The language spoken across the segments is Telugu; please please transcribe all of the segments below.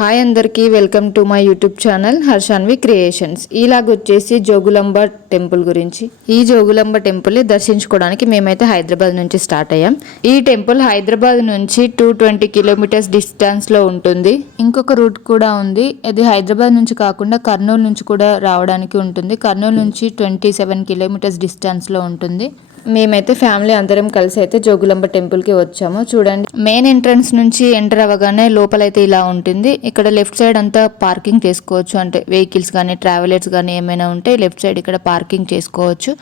హాయ్ అందరికీ welcome to my YouTube channel Harshanvi creations. ఇలాగొచ్చేసి జోగులాంబ టెంపుల్ గురించి. ఈ జోగులాంబ టెంపుల్ దర్శించుకోవడానికి మేమైతే హైదరాబాద్ నుంచి స్టార్ట్ అయ్యాం. ఈ టెంపుల్ హైదరాబాద్ నుంచి 220 కిలోమీటర్స్ డిస్టెన్స్ లో ఉంటుంది. ఇంకొక రూట్ కూడా ఉంది. ఇది హైదరాబాద్ నుంచి కాకుండా కర్నూలు నుంచి కూడా రావడానికి ఉంటుంది. కర్నూలు నుంచి 27 కిలోమీటర్స్ డిస్టెన్స్ లో ఉంటుంది. మేమైతే ఫ్యామిలీ అందరం కలిసి అయితే జోగులాంబ టెంపుల్కి వచ్చాము. చూడండి, మెయిన్ ఎంట్రన్స్ నుంచి ఎంటర్ అవ్వగానే లోపలైతే ఇలా ఉంటుంది. ఇక్కడ లెఫ్ట్ సైడ్ అంతా పార్కింగ్ చేసుకోవచ్చు. అంటే వెహికల్స్ కానీ ట్రావెలర్స్ కానీ ఏమైనా ఉంటే లెఫ్ట్ సైడ్ ఇక్కడ పార్కింగ్ చేసుకోవచ్చు.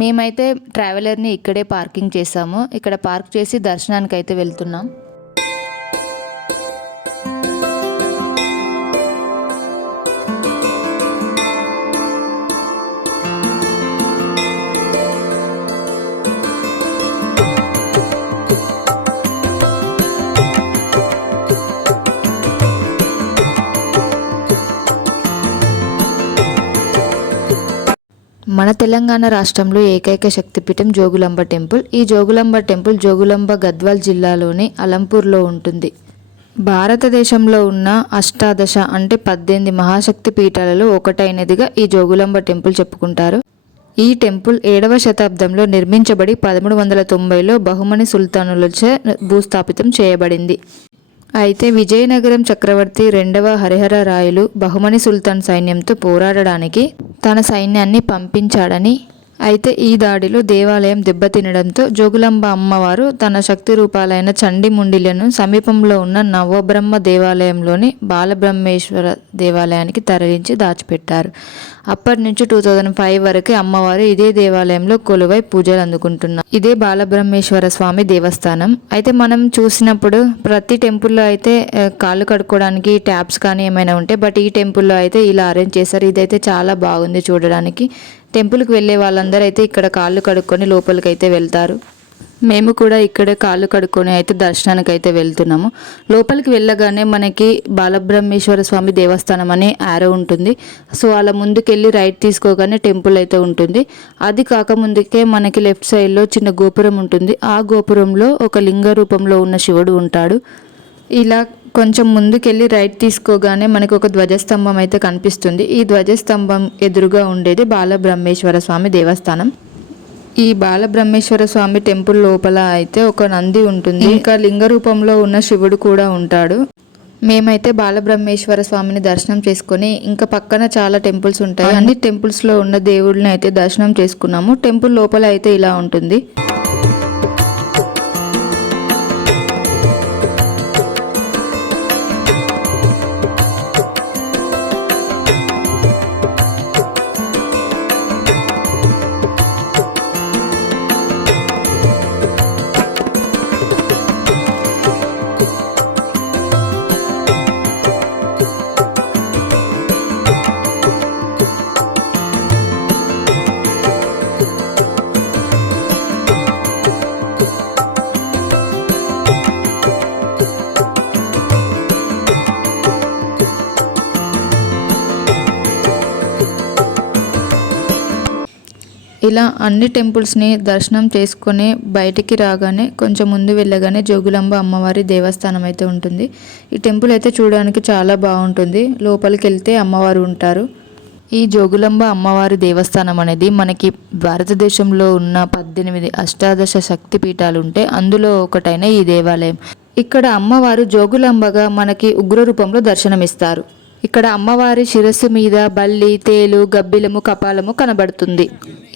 మేమైతే ట్రావెలర్ని ఇక్కడే పార్కింగ్ చేసాము. ఇక్కడ పార్క్ చేసి దర్శనానికి అయితే వెళ్తున్నాం. మన తెలంగాణ రాష్ట్రంలో ఏకైక శక్తిపీఠం జోగులాంబ టెంపుల్. ఈ జోగులాంబ టెంపుల్ జోగులాంబ గద్వాల్ జిల్లాలోని అలంపూర్లో ఉంటుంది. భారతదేశంలో ఉన్న అష్టాదశ అంటే 18 మహాశక్తి పీఠాలలో ఒకటైనదిగా ఈ జోగులాంబ టెంపుల్ చెప్పుకుంటారు. ఈ టెంపుల్ 7వ శతాబ్దంలో నిర్మించబడి 1390లో బహుమని సుల్తానులచే భూస్థాపితం చేయబడింది. అయితే విజయనగరం చక్రవర్తి 2వ హరిహర రాయలు బహుమని సుల్తాన్ సైన్యంతో పోరాడడానికి తన సైన్యాన్ని పంపించాడని, అయితే ఈ దాడిలో దేవాలయం దెబ్బతినడంతో జోగులాంబ అమ్మవారు తన శక్తి రూపాలైన చండి ముండిలను సమీపంలో ఉన్న నవబ్రహ్మ దేవాలయంలోని బాలబ్రహ్మేశ్వర దేవాలయానికి తరలించి దాచిపెట్టారు. అప్పటి నుంచి 2005 వరకు అమ్మవారు ఇదే దేవాలయంలో కొలువై పూజలు అందుకుంటున్నారు. ఇదే బాలబ్రహ్మేశ్వర స్వామి దేవస్థానం. అయితే మనం చూసినప్పుడు ప్రతి టెంపుల్లో అయితే కాళ్ళు కడుక్కోవడానికి ట్యాప్స్ కానీ ఏమైనా ఉంటాయి. బట్ ఈ టెంపుల్లో అయితే ఇలా అరేంజ్ చేశారు. ఇదైతే చాలా బాగుంది చూడడానికి. టెంపుల్కి వెళ్ళే వాళ్ళందరూ అయితే ఇక్కడ కాళ్ళు కడుక్కొని లోపలికి అయితే వెళ్తారు. మేము కూడా ఇక్కడే కాళ్ళు కడుక్కొని అయితే దర్శనానికి అయితే వెళ్తున్నాము. లోపలికి వెళ్ళగానే మనకి బాలబ్రహ్మేశ్వర స్వామి దేవస్థానం అనే యారో ఉంటుంది. సో అలా ముందుకెళ్ళి రైట్ తీసుకోగానే టెంపుల్ అయితే ఉంటుంది. అది కాక ముందుకే మనకి లెఫ్ట్ సైడ్లో చిన్న గోపురం ఉంటుంది. ఆ గోపురంలో ఒక లింగ రూపంలో ఉన్న శివుడు ఉంటాడు. ఇలా కొంచెం ముందుకెళ్ళి రైట్ తీసుకోగానే మనకు ఒక ధ్వజస్తంభం అయితే కనిపిస్తుంది. ఈ ధ్వజస్తంభం ఎదురుగా ఉండేది బాలబ్రహ్మేశ్వర స్వామి దేవస్థానం. ఈ బాలబ్రహ్మేశ్వర స్వామి టెంపుల్ లోపల అయితే ఒక నంది ఉంటుంది. ఇంకా లింగ రూపంలో ఉన్న శివుడు కూడా ఉంటాడు. మేమైతే బాలబ్రహ్మేశ్వర స్వామిని దర్శనం చేసుకొని ఇంకా పక్కన చాలా టెంపుల్స్ ఉంటాయి. అన్ని టెంపుల్స్లో ఉన్న దేవుళ్ళని అయితే దర్శనం చేసుకున్నాము. టెంపుల్ లోపల అయితే ఇలా ఉంటుంది. ఇలా అన్ని టెంపుల్స్ని దర్శనం చేసుకొని బయటికి రాగానే కొంచెం ముందు వెళ్ళగానే జోగులాంబ అమ్మవారి దేవస్థానం అయితే ఉంటుంది. ఈ టెంపుల్ అయితే చూడడానికి చాలా బాగుంటుంది. లోపలికి వెళ్తే అమ్మవారు ఉంటారు. ఈ జోగులాంబ అమ్మవారి దేవస్థానం అనేది మనకి భారతదేశంలో ఉన్న 18 అష్టాదశ శక్తి పీఠాలు ఉంటే అందులో ఒకటైన ఈ దేవాలయం. ఇక్కడ అమ్మవారు జోగులాంబగా మనకి ఉగ్ర రూపంలో దర్శనమిస్తారు. ఇక్కడ అమ్మవారి శిరస్సు మీద బల్లి, తేలు, గబ్బిలము, కపాలము కనబడుతుంది.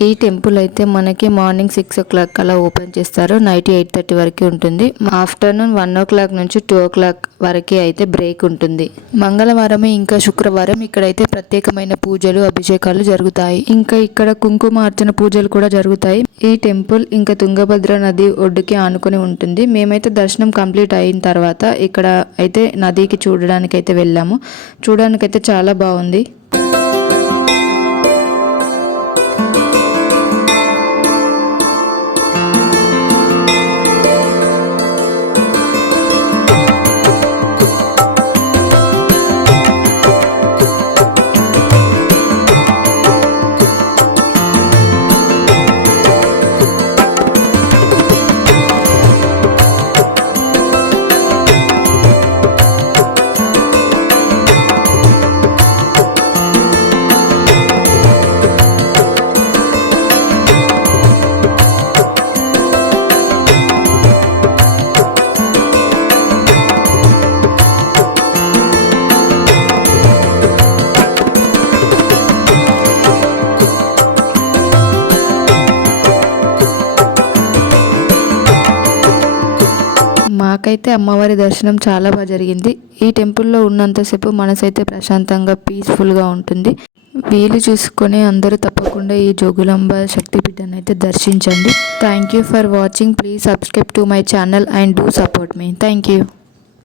ఈ టెంపుల్ అయితే మనకి మార్నింగ్ 6 o'clock అలా ఓపెన్ చేస్తారు. నైట్ 8:30 వరకు ఉంటుంది. ఆఫ్టర్నూన్ 1 o'clock నుంచి 2 o'clock వరకు అయితే బ్రేక్ ఉంటుంది. మంగళవారం ఇంకా శుక్రవారం ఇక్కడైతే ప్రత్యేకమైన పూజలు, అభిషేకాలు జరుగుతాయి. ఇంకా ఇక్కడ కుంకుమార్చన పూజలు కూడా జరుగుతాయి. ఈ టెంపుల్ ఇంకా తుంగభద్ర నది ఒడ్డుకి ఆనుకొని ఉంటుంది. మేమైతే దర్శనం కంప్లీట్ అయిన తర్వాత ఇక్కడ అయితే నదికి చూడడానికి అయితే వెళ్ళాము. చూడడానికైతే చాలా బాగుంది. నాకైతే అమ్మవారి దర్శనం చాలా బాగా జరిగింది. ఈ టెంపుల్లో ఉన్నంతసేపు మనసైతే ప్రశాంతంగా పీస్ఫుల్గా ఉంటుంది. వీలు చూసుకొని అందరూ తప్పకుండా ఈ జోగులాంబ శక్తిపీఠాన్ని అయితే దర్శించండి. Thank you for watching. Please subscribe to my channel and do support me. Thank you.